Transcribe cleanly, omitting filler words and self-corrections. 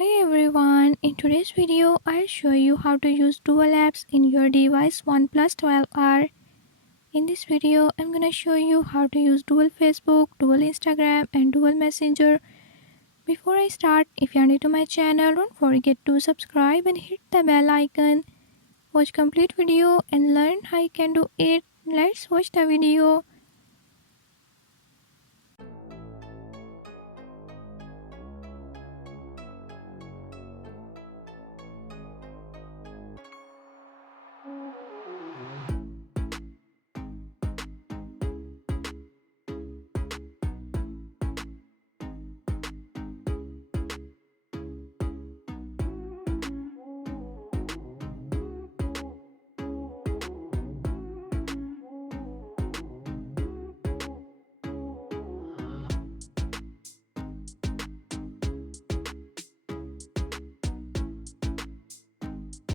Hey everyone, in today's video I'll show you how to use dual apps in your device Oneplus 12R. In this video I'm gonna show you how to use dual Facebook, dual Instagram and dual Messenger. Before I start, if you are new to my channel, don't forget to subscribe and hit the bell icon. Watch complete video and learn how you can do it. Let's watch the video.